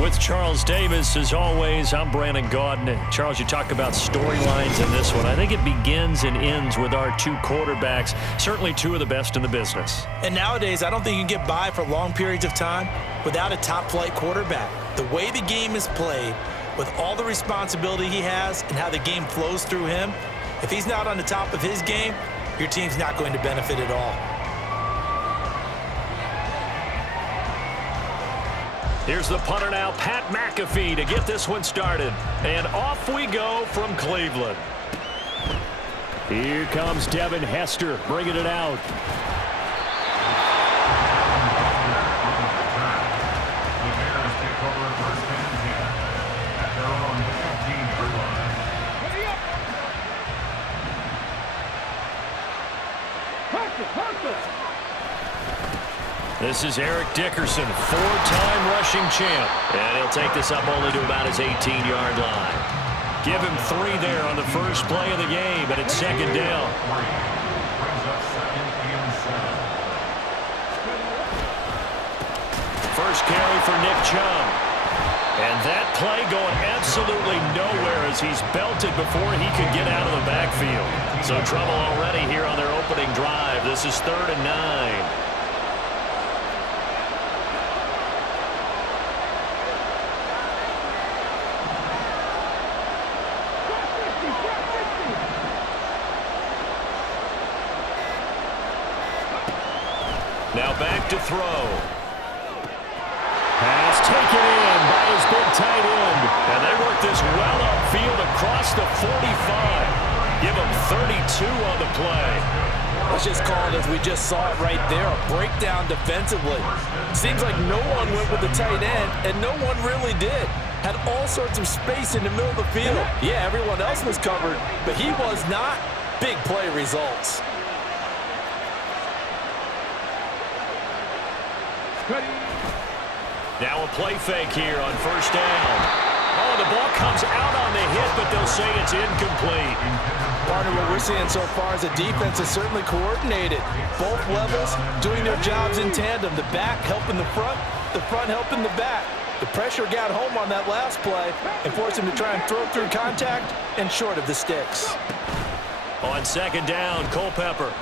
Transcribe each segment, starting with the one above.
With Charles Davis, as always, I'm Brandon Gaudin. Charles, you talk about storylines in this one. I think it begins and ends with our two quarterbacks, certainly two of the best in the business. And nowadays, I don't think you can get by for long periods of time without a top-flight quarterback. The way the game is played, with all the responsibility he has and how the game flows through him, if he's not on the top of his game, your team's not going to benefit at all. Here's the punter now, Pat McAfee, to get this one started. And off we go from Cleveland. Here comes Devin Hester, bringing it out. This is Eric Dickerson, four-time rushing champ. And he'll take this up only to about his 18-yard line. Give him 3 there on the first play of the game, and it's second down. First carry for Nick Chubb. And that play going absolutely nowhere as he's belted before he could get out of the backfield. So trouble already here on their opening drive. This is 3rd and 9. Now back to throw. Pass taken in by his big tight end. And they work this well upfield across the 45. Give him 32 on the play. Let's just call it as we just saw it right there, a breakdown defensively. Seems like no one went with the tight end, and no one really did. Had all sorts of space in the middle of the field. Yeah, everyone else was covered, but he was not. Big play results. Now a play fake here on first down. Oh, the ball comes out on the hit, but they'll say it's incomplete. Partner, what we're seeing so far is the defense is certainly coordinated. Both levels doing their jobs in tandem. The back helping the front helping the back. The pressure got home on that last play and forced him to try and throw through contact and short of the sticks. On second down, Culpepper.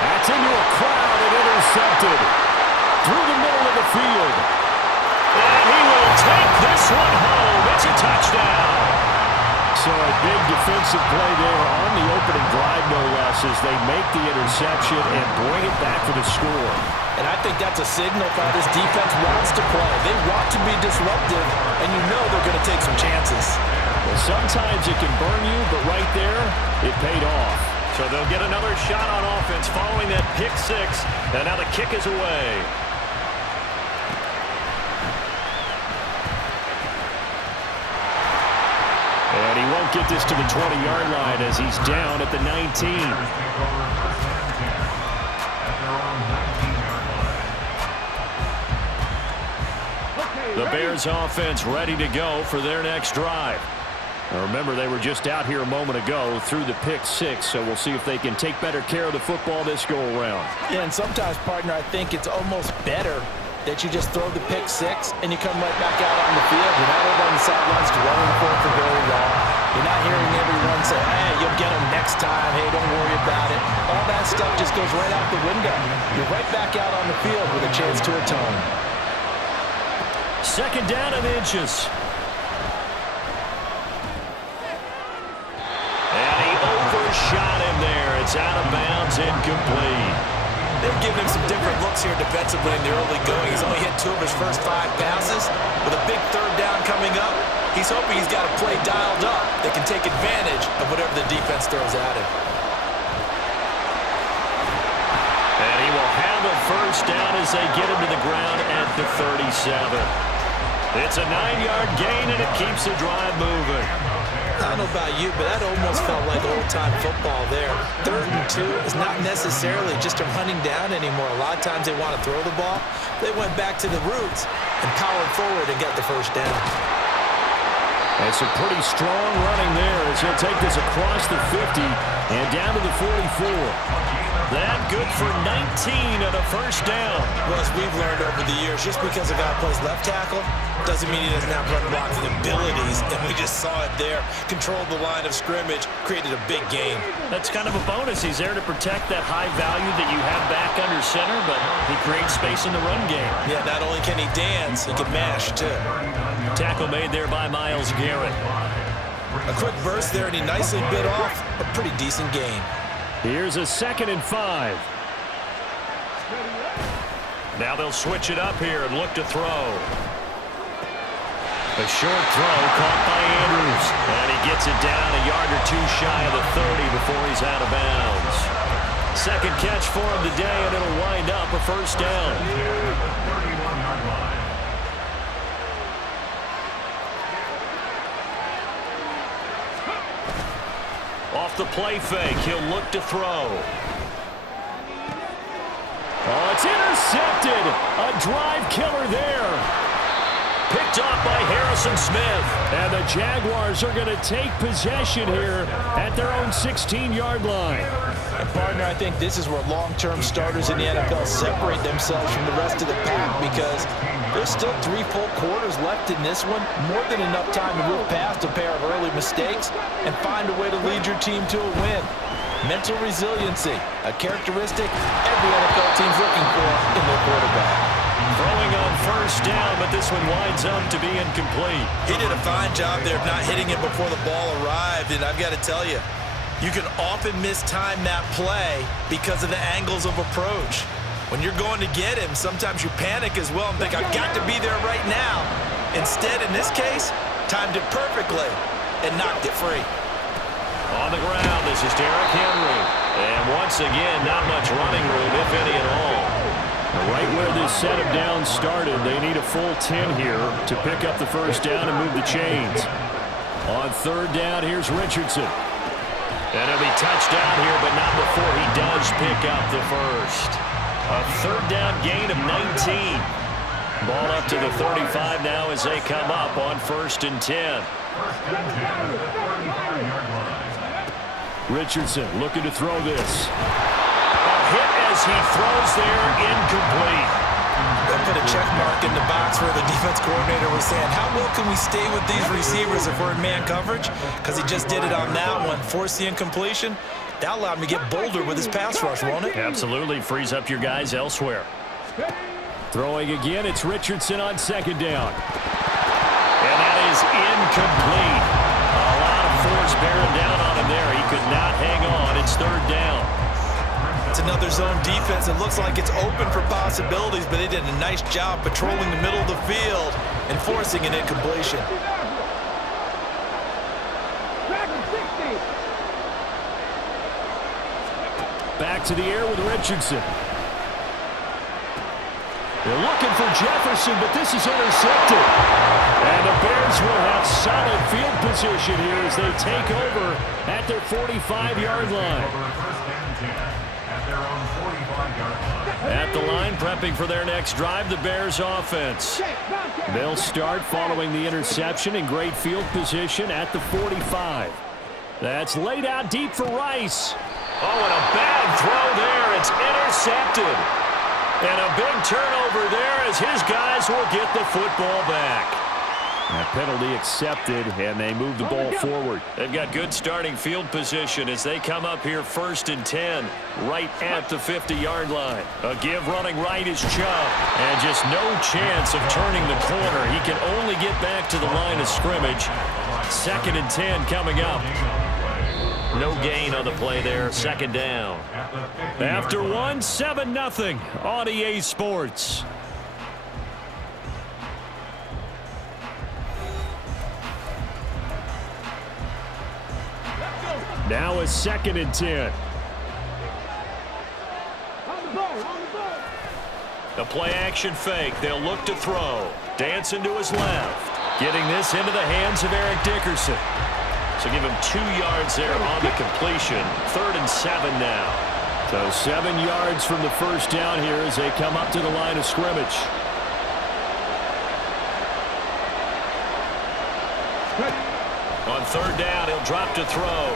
That's into a crowd and intercepted. Through the middle of the field. And he will take this one home. It's a touchdown. So a big defensive play there on the opening drive, no less, as they make the interception and bring it back for the score. And I think that's a signal for how this defense wants to play. They want to be disruptive, and you know they're going to take some chances. Well, sometimes it can burn you, but right there, it paid off. So they'll get another shot on offense following that pick six, and now the kick is away. And he won't get this to the 20-yard line as he's down at the 19. The Bears offense ready to go for their next drive. Now remember, they were just out here a moment ago through the pick six, so we'll see if they can take better care of the football this go-around. Yeah, and sometimes, partner, I think it's almost better that you just throw the pick six and you come right back out on the field. You're not over on the sidelines dwelling for it for very long. You're not hearing everyone say, hey, you'll get them next time. Hey, don't worry about it. All that stuff just goes right out the window. You're right back out on the field with a chance to atone. Second down and inches. And he overshot him there. It's out of bounds, incomplete. They've given him some different looks here defensively in the early going. He's only hit 2 of his first 5 passes. With a big third down coming up, he's hoping he's got a play dialed up that can take advantage of whatever the defense throws at him. And he will have a first down as they get him to the ground at the 37. It's a 9-yard gain, and it keeps the drive moving. I don't know about you, but that almost felt like old-time football there. 3rd and 2 is not necessarily just a running down anymore. A lot of times they want to throw the ball. They went back to the roots and powered forward and got the first down. And some pretty strong running there as he'll take this across the 50 and down to the 44. That good for 19 on a first down. Well, as we've learned over the years, just because a guy plays left tackle doesn't mean he doesn't have run blocking abilities, and we just saw it there. Controlled the line of scrimmage, created a big gain. That's kind of a bonus. He's there to protect that high value that you have back under center, but he creates space in the run game. Yeah, not only can he dance, he can mash, too. Tackle made there by Myles Garrett. A quick burst there, and he nicely bit off a pretty decent gain. Here's a 2nd and 5. Now they'll switch it up here and look to throw. A short throw caught by Andrews. And he gets it down a yard or two shy of the 30 before he's out of bounds. Second catch for him today, and it'll wind up a first down. Off the play fake, he'll look to throw. Oh, it's intercepted. A drive killer there. Picked off by Harrison Smith. And the Jaguars are going to take possession here at their own 16-yard line. And partner, I think this is where long-term starters in the NFL separate themselves from the rest of the pack, because there's still 3 full quarters left in this one. More than enough time to move past a pair of early mistakes and find a way to lead your team to a win. Mental resiliency, a characteristic every NFL team's looking for in their quarterback. Throwing on first down, but this one winds up to be incomplete. He did a fine job there of not hitting it before the ball arrived, and I've got to tell you, you can often mistime that play because of the angles of approach. When you're going to get him, sometimes you panic as well and think, I've got to be there right now. Instead, in this case, timed it perfectly and knocked it free. On the ground, this is Derrick Henry. And once again, not much running room, if any at all. Right where this set of downs started, they need a full 10 here to pick up the first down and move the chains. On third down, here's Richardson. And it'll be touchdown here, but not before he does pick up the first. A third down gain of 19. Ball up to the 35 now as they come up on 1st and 10. Richardson looking to throw this. A hit as he throws there, incomplete. They'll put a check mark in the box where the defense coordinator was saying, how well can we stay with these receivers if we're in man coverage? Because he just did it on that one. Force the incompletion. That allowed him to get bolder with his pass rush, won't it? Absolutely. Frees up your guys elsewhere. Throwing again, it's Richardson on 2nd down. And that is incomplete. A lot of force bearing down on him there. He could not hang on. It's 3rd down. It's another zone defense. It looks like it's open for possibilities, but they did a nice job patrolling the middle of the field and forcing an incompletion. Back to the air with Richardson. They're looking for Jefferson, but this is intercepted. And the Bears will have solid field position here as they take over at their 45-yard line. At the line, prepping for their next drive, the Bears offense. They'll start following the interception in great field position at the 45. That's laid out deep for Rice. Oh, and a bad throw there. It's intercepted. And a big turnover there as his guys will get the football back. That penalty accepted, and they move the ball forward. They've got good starting field position as they come up here 1st and 10, right at the 50-yard line. A give running right is Chubb, and just no chance of turning the corner. He can only get back to the line of scrimmage. 2nd and 10 coming up. No gain on the play there, 2nd down. After one, 7-0 on EA Sports. Now a 2nd and 10. The play action fake. They'll look to throw. Dancing to his left. Getting this into the hands of Eric Dickerson. So give him 2 yards there on the completion. 3rd and 7 now. So 7 yards from the first down here as they come up to the line of scrimmage. On third down. He'll drop to throw.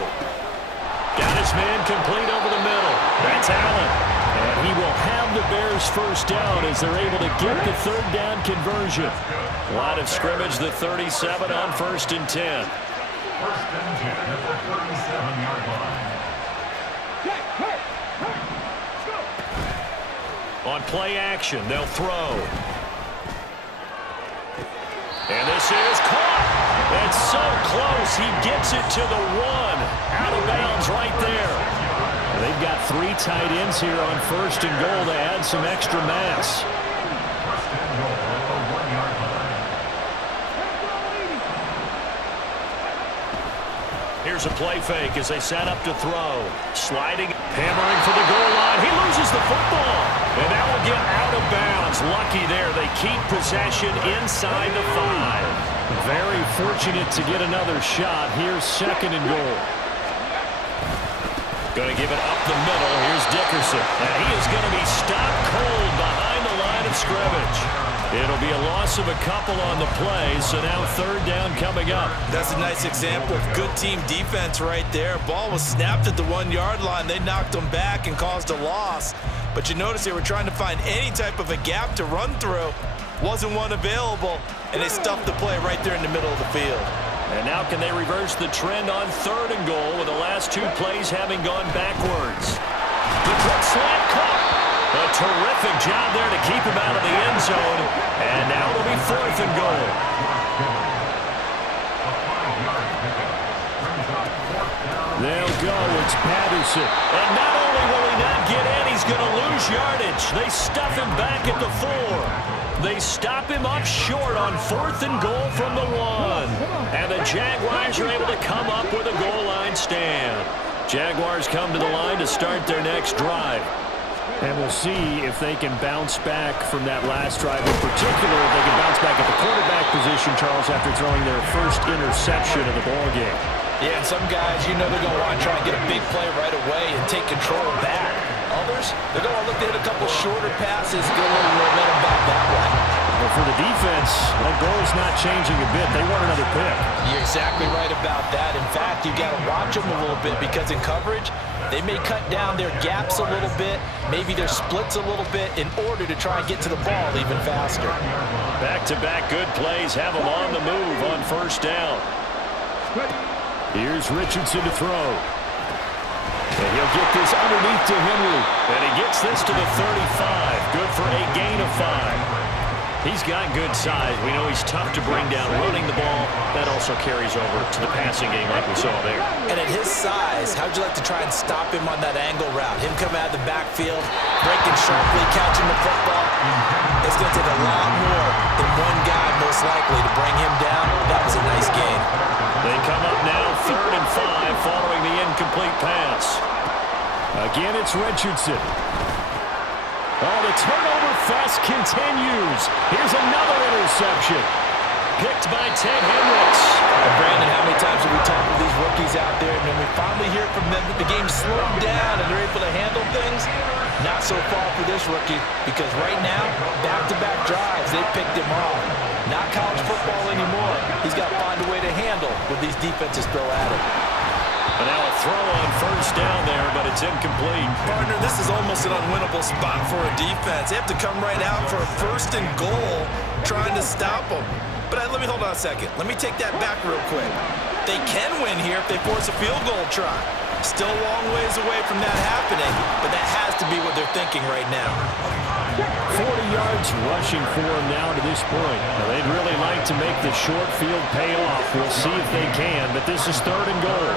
Got his man complete over the middle. That's Allen. And he will have the Bears first down as they're able to get the third down conversion. Line of scrimmage, the 37 on 1st and 10. First and 10 at the 37-yard line. On play action, they'll throw. And this is caught. It's so close. He gets it to the 1. Out of bounds right there. They've got 3 tight ends here on 1st and goal to add some extra mass. First and goal at the 1-yard line. Here's a play fake as they set up to throw. Sliding, hammering for the goal line. He loses the football. And that will get out of bounds. Lucky there. They keep possession inside the 5. Very fortunate to get another shot. Here's 2nd and goal. Going to give it up the middle. Here's Dickerson. And he is going to be stopped cold behind the line of scrimmage. It'll be a loss of a couple on the play, so now 3rd down coming up. That's a nice example of good team defense right there. Ball was snapped at the 1-yard line. They knocked them back and caused a loss. But you notice they were trying to find any type of a gap to run through. Wasn't one available, and they stuffed the play right there in the middle of the field. And now can they reverse the trend on 3rd and goal with the last 2 plays having gone backwards? The quick slant caught. A terrific job there to keep him out of the end zone. And now it'll be 4th and goal. They'll go. It's Patterson. And not only will he not get in, he's going to lose yardage. They stuff him back at the 4. They stop him up short on 4th and goal from the 1. And the Jaguars are able to come up with a goal line stand. Jaguars come to the line to start their next drive. And we'll see if they can bounce back from that last drive. In particular, if they can bounce back at the quarterback position, Charles, after throwing their first interception of the ballgame. Yeah, and some guys, you know they're going to want to try and get a big play right away and take control back. Others, they're going to look to hit a couple shorter passes, get a little momentum back that way. But for the defense, that goal's not changing a bit. They want another pick. You're exactly right about that. In fact, you got to watch them a little bit because in coverage, they may cut down their gaps a little bit, maybe their splits a little bit in order to try and get to the ball even faster. Back-to-back good plays have them on the move on 1st down. Here's Richardson to throw. And he'll get this underneath to Henry. And he gets this to the 35. Good for a gain of 5. He's got good size. We know he's tough to bring down running the ball. That also carries over to the passing game like we saw there. And at his size, how'd you like to try and stop him on that angle route? Him coming out of the backfield, breaking sharply, catching the football. It's going to take a lot more than one guy, most likely, to bring him down. That was a nice game. They come up now 3rd and 5 following the incomplete pass. Again, it's Richardson. Oh, the turnover fest continues. Here's another interception. Picked by Ted Hendricks. And Brandon, how many times have we talked to these rookies out there, and when we finally hear from them that the game's slowed down and they're able to handle things? Not so far for this rookie, because right now, back-to-back drives, they picked him off. Not college football anymore. He's got to find a way to handle what these defenses throw at him. And now a throw on 1st down there, but it's incomplete. Partner, this is almost an unwinnable spot for a defense. They have to come right out for a 1st and goal trying to stop them. But let me hold on a second. Let me take that back real quick. They can win here if they force a field goal try. Still a long ways away from that happening, but that has to be what they're thinking right now. 40 yards rushing for him now to this point. Now, they'd really like to make the short field pay off. We'll see if they can, but this is 3rd and goal.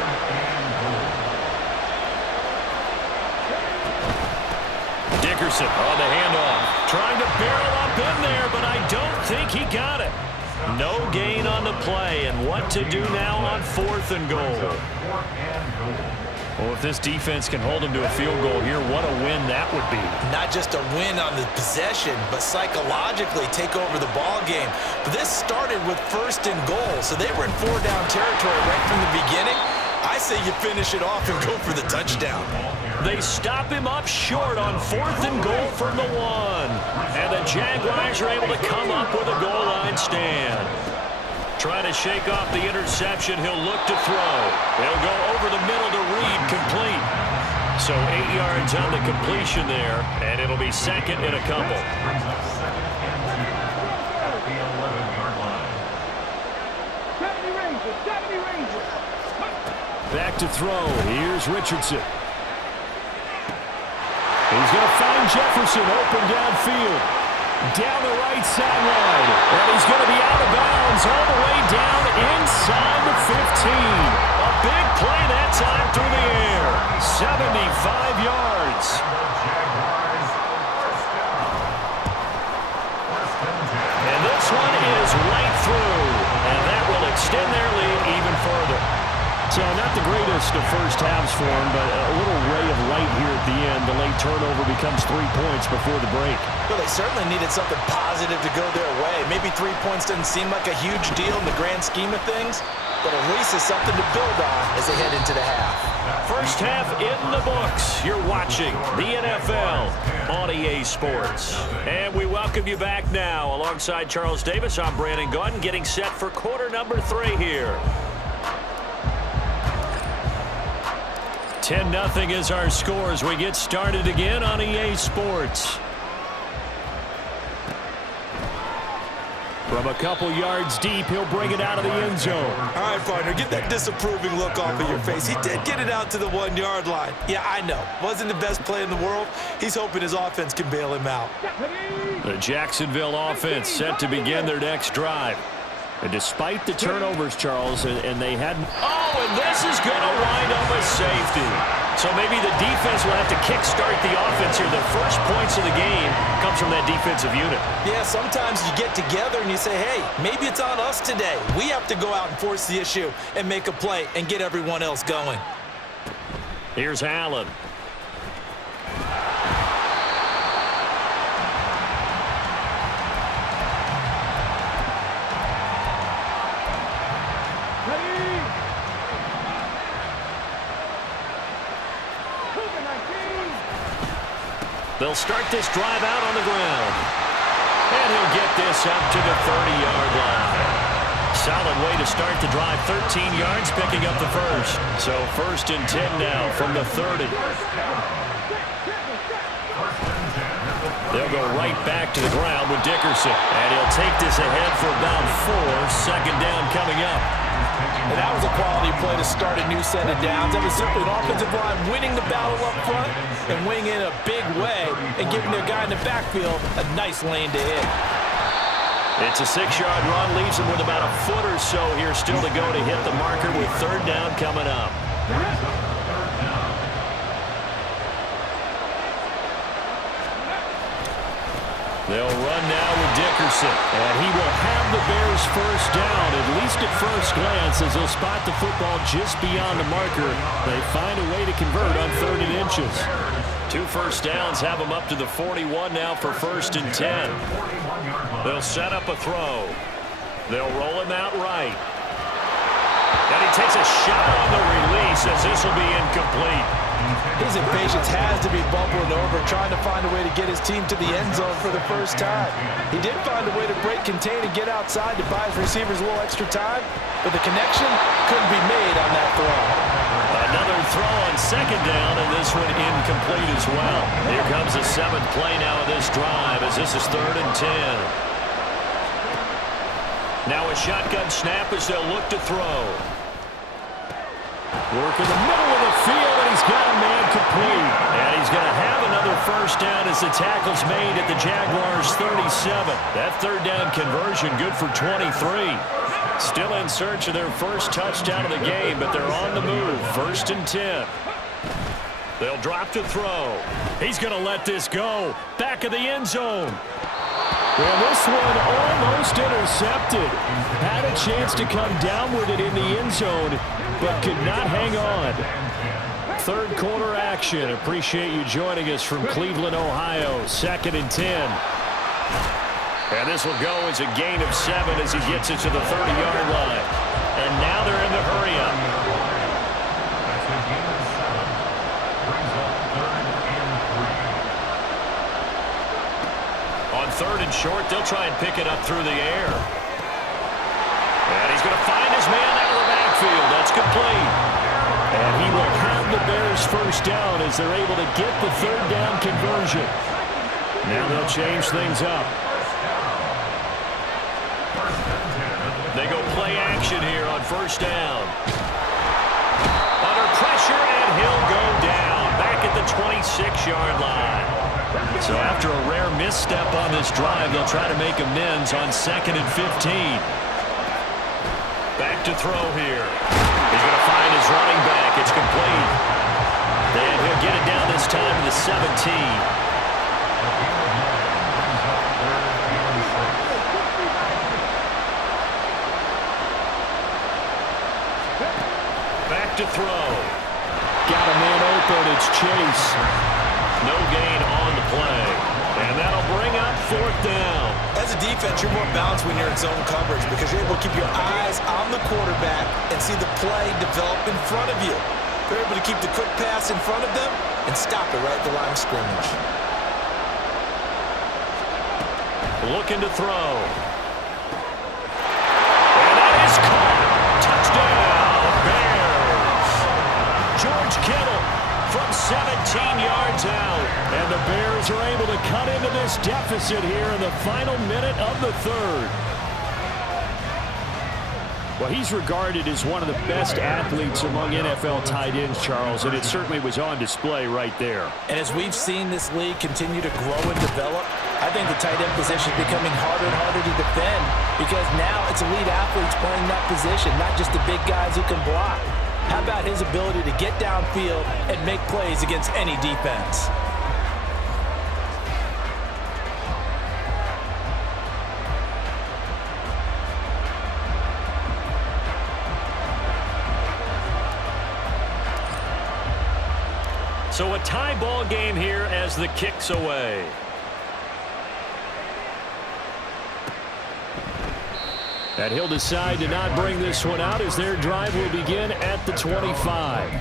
Dickerson on the handoff. Trying to barrel up in there, but I don't think he got it. No gain on the play, and what to do now on 4th and goal. Well, if this defense can hold them to a field goal here, what a win that would be. Not just a win on the possession, but psychologically take over the ball game. But this started with 1st and goal, so they were in 4-down territory right from the beginning. I say you finish it off and go for the touchdown. They stop him up short on 4th and goal from the 1. And the Jaguars are able to come up with a goal line stand. Trying to shake off the interception. He'll look to throw. He'll go over the middle to Reed, complete. So 8 yards on the completion there, and it'll be second and a couple. Back to throw. Here's Richardson. He's going to find Jefferson open downfield. Down the right sideline. And he's going to be out of bounds all the way down inside the 15. A big play that time through the air. 75 yards. And this one is right through. And that will extend their lead even further. So not the greatest of first halves for him, but a little ray of light here at the end. The late turnover becomes 3 points before the break. Well, they certainly needed something positive to go their way. Maybe 3 points doesn't seem like a huge deal in the grand scheme of things, but at least it's something to build on as they head into the half. First half in the books. You're watching the NFL on EA Sports. And we welcome you back now. Alongside Charles Davis, I'm Brandon Gaudin, getting set for quarter number 3 here. 10-0 is our score as we get started again on EA Sports. From a couple yards deep, he'll bring it out of the end zone. All right, partner, get that disapproving look off of your face. He did get it out to the 1 yard line. Yeah, I know. Wasn't the best play in the world. He's hoping his offense can bail him out. The Jacksonville offense set to begin their next drive. And despite the turnovers, Charles, and they hadn't... Oh, and this is going to wind up a safety. So maybe the defense will have to kickstart the offense here. The first points of the game comes from that defensive unit. Yeah, sometimes you get together and you say, hey, maybe it's on us today. We have to go out and force the issue and make a play and get everyone else going. Here's Allen. They'll start this drive out on the ground. And he'll get this up to the 30-yard line. Solid way to start the drive. 13 yards, picking up the first. So 1st and 10 now from the 30. They'll go right back to the ground with Dickerson. And he'll take this ahead for about 4. 2nd down coming up. And that was a quality play to start a new set of downs. That was simply an offensive line winning the battle up front and winning in a big way and giving their guy in the backfield a nice lane to hit. It's a 6-yard run, leaves him with about a foot or so here still to go to hit the marker with 3rd down coming up. They'll run now with Dickerson, and he will have the Bears first down, at least at first glance, as they'll spot the football just beyond the marker. They find a way to convert on 3rd and inches. 2 first downs have them up to the 41 now for 1st and 10. They'll set up a throw. They'll roll him out right. And he takes a shot on the release as this will be incomplete. His impatience has to be bubbling over, trying to find a way to get his team to the end zone for the first time. He did find a way to break, contain, and get outside to buy his receivers a little extra time, but the connection couldn't be made on that throw. Another throw on 2nd down, and this one incomplete as well. Here comes the 7th play now of this drive, as this is 3rd and 10. Now a shotgun snap as they'll look to throw. Work in the middle of the field, and he's got a man complete. And he's going to have another first down as the tackle's made at the Jaguars' 37. That 3rd down conversion good for 23. Still in search of their first touchdown of the game, but they're on the move. 1st and 10. They'll drop to throw. He's going to let this go. Back of the end zone. Well, this one almost intercepted. Had a chance to come down with it in the end zone, but could not hang on. 3rd quarter action. Appreciate you joining us from Cleveland, Ohio. 2nd and 10. And this will go as a gain of 7 as he gets it to the 30-yard line. And now they're in the hurry-up. On 3rd and short, they'll try and pick it up through the air. And he's backfield. That's complete. And he will have the Bears first down as they're able to get the third down conversion. Now they'll change things up. They go play action here on first down. Under pressure, and he'll go down back at the 26-yard line. So after a rare misstep on this drive, they'll try to make amends on 2nd and 15. Back to throw here. He's going to find his running back. It's complete. And he'll get it down this time to the 17. Back to throw. Got a man open. It's Chase. No gain on the play. And that'll bring up 4th down. As a defense, you're more balanced when you're in zone coverage because you're able to keep your eyes on the quarterback and see the play develop in front of you. You're able to keep the quick pass in front of them and stop it right at the line of scrimmage. Looking to throw. And that is caught. Touchdown, Bears. George Kittle from 17 yards out. And the Bears are able to cut into this deficit here in the final minute of the third. Well, he's regarded as one of the best athletes among NFL tight ends, Charles, and it certainly was on display right there. And as we've seen this league continue to grow and develop, I think the tight end position is becoming harder and harder to defend because now it's elite athletes playing that position, not just the big guys who can block. How about his ability to get downfield and make plays against any defense? So a tie ball game here as the kick's away. And he'll decide to not bring this one out as their drive will begin at the 25.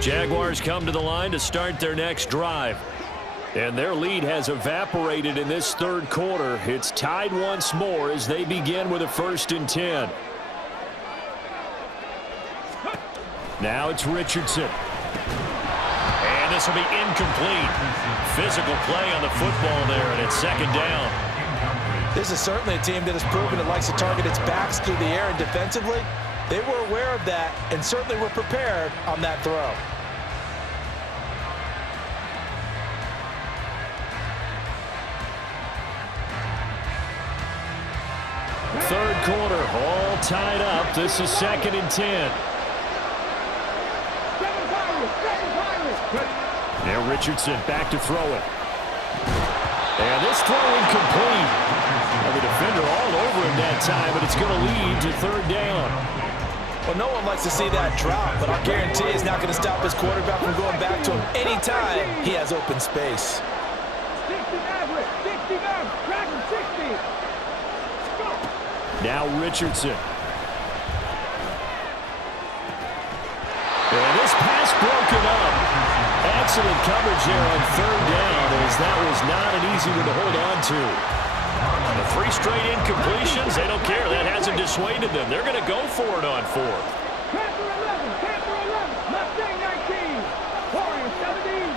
Jaguars come to the line to start their next drive. And their lead has evaporated in this third quarter. It's tied once more as they begin with a 1st and 10. Now it's Richardson. And this will be incomplete. Physical play on the football there, and it's 2nd down. This is certainly a team that has proven it likes to target its backs through the air and defensively. They were aware of that and certainly were prepared on that throw. Third quarter, all tied up. This is 2nd and 10. Now Richardson back to throw it. And this throw incomplete. Now the defender all over him that time, but it's going to lead to 3rd down. Well, no one likes to see that drop, but I'll guarantee he's not going to stop his quarterback from going back to him anytime he has open space. 60, tracking 60. Now Richardson. And this pass broken up. Excellent coverage there on 3rd down as that was not an easy one to hold on to. The 3 straight incompletions, they don't care. That hasn't dissuaded them. They're going to go for it on 4th. Panther 11, Mustang 19, Warrior 17,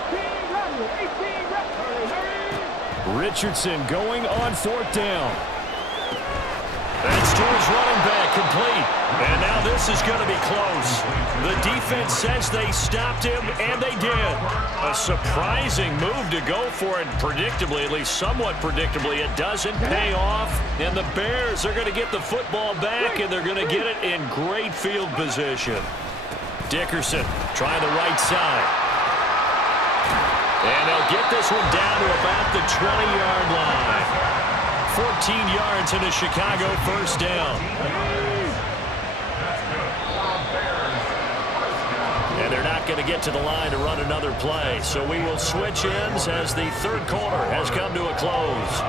18, Rebel, 18, Rebel, hurry. Richardson going on 4th down. That's to his running back, complete. And now this is going to be close. The defense says they stopped him, and they did. A surprising move to go for it, predictably, at least somewhat predictably. It doesn't pay off, and the Bears are going to get the football back, and they're going to get it in great field position. Dickerson trying the right side. And they'll get this one down to about the 20-yard line. 14 yards and a Chicago 1st down. And they're not going to get to the line to run another play. So we will switch ends as the third quarter has come to a close.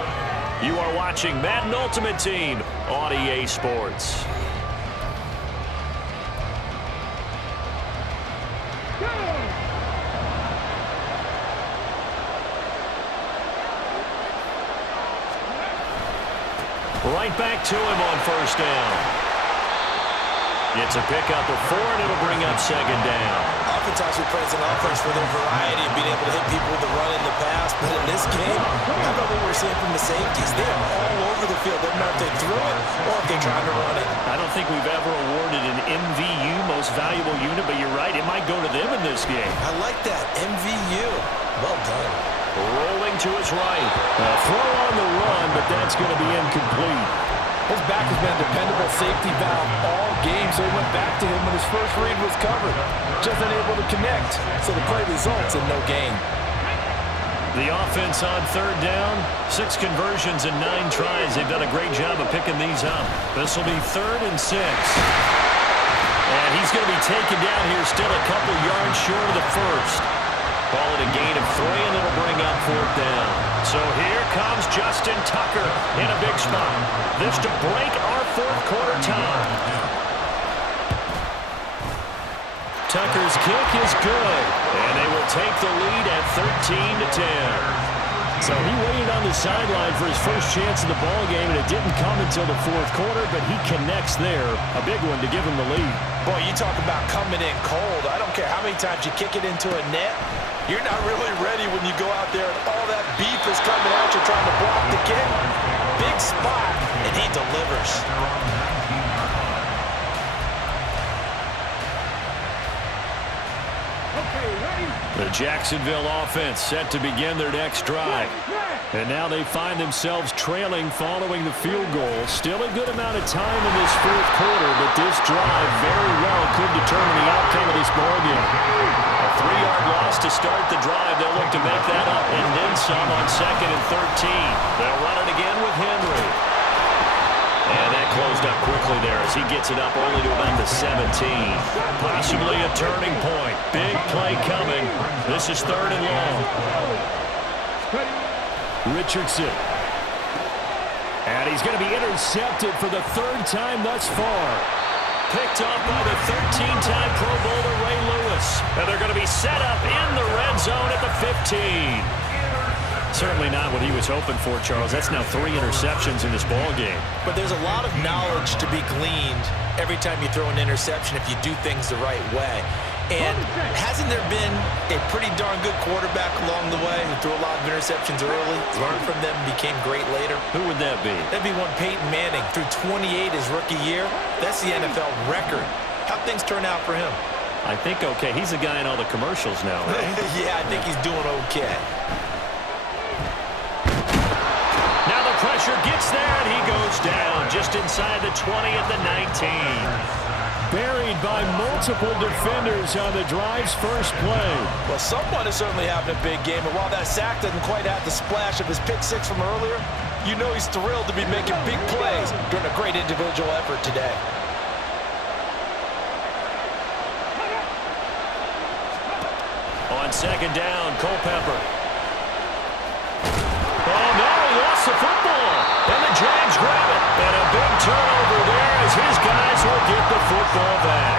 You are watching Madden Ultimate Team on EA Sports. Right back to him on first down. It's a pickup of 4, and it'll bring up second down. Oftentimes we praise an offense for their variety of being able to hit people with the run in the pass, but in this game, how about what we're seeing from the safeties? They are all over the field. They don't know if they threw it or if they're trying to run it. I don't think we've ever awarded an MVU, most valuable unit, but you're right, it might go to them in this game. I like that, MVU. Well done. Rolling to his right. A throw on the run, but that's going to be incomplete. His back has been a dependable safety valve all game, so he went back to him when his first read was covered. Just unable to connect, so the play results in no gain. The offense on third down, 6 conversions and 9 tries. They've done a great job of picking these up. This will be 3rd and 6. And he's going to be taken down here still a couple yards short of the first. Call it a gain of 3, and it'll bring up 4th down. So here comes Justin Tucker in a big spot. This to break our 4th quarter tie. Tucker's kick is good, and they will take the lead at 13-10. So he waited on the sideline for his first chance in the ball game, and it didn't come until the 4th quarter, but he connects there. A big one to give him the lead. Boy, you talk about coming in cold. I don't care how many times you kick it into a net. You're not really ready when you go out there and all that beef is coming at you trying to block the kick. Big spot, and he delivers. The Jacksonville offense set to begin their next drive. And now they find themselves trailing following the field goal. Still a good amount of time in this 4th quarter, but this drive very well could determine the outcome of this ballgame. A 3-yard loss to start the drive. They'll look to make that up and then some on 2nd and 13. They'll run it again with Henry. And that closed up quickly there as he gets it up only to about the 17. Possibly a turning point. Big play coming. This is 3rd and long. Richardson. And he's going to be intercepted for the 3rd time thus far. Picked up by the 13-time Pro Bowler Ray Lewis. And they're going to be set up in the red zone at the 15. Certainly not what he was hoping for, Charles. That's now 3 interceptions in this ball game. But there's a lot of knowledge to be gleaned every time you throw an interception if you do things the right way. And hasn't there been a pretty darn good quarterback along the way who threw a lot of interceptions early, learned from them, became great later? Who would that be? That'd be one Peyton Manning. Threw 28 his rookie year. That's the NFL record. How'd things turn out for him? I think okay. He's the guy in all the commercials now, right? Yeah, I think he's doing okay. Now the pressure gets there, and he goes down just inside the 20 at the 19. Buried by multiple defenders on the drive's first play. Well, someone is certainly having a big game, and while that sack doesn't quite have the splash of his pick 6 from earlier, you know he's thrilled to be making big plays during a great individual effort today. On 2nd down, Culpepper. Oh, no, he lost the football. And the Jags grab it. And a big turnover there as his guys will get the football back.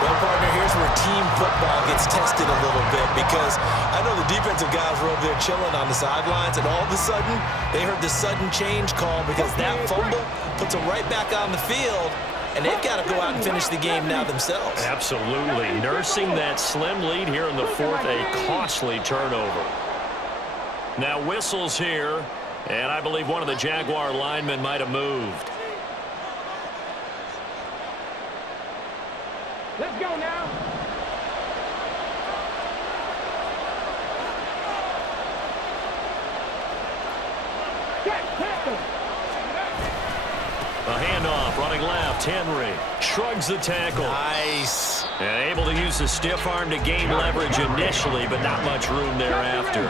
Well, partner, here's where team football gets tested a little bit because I know the defensive guys were over there chilling on the sidelines, and all of a sudden, they heard the sudden change call because that fumble puts them right back on the field, and they've got to go out and finish the game now themselves. Absolutely. Nursing that slim lead here in the 4th, a costly turnover. Now whistles here, and I believe one of the Jaguar linemen might have moved. Let's go now. A handoff, running left, Henry shrugs the tackle. Nice. And able to use the stiff arm to gain leverage initially, but not much room thereafter.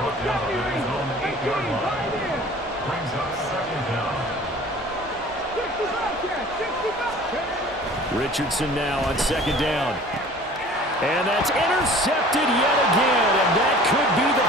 Richardson now on 2nd down. And that's intercepted yet again, and that could be the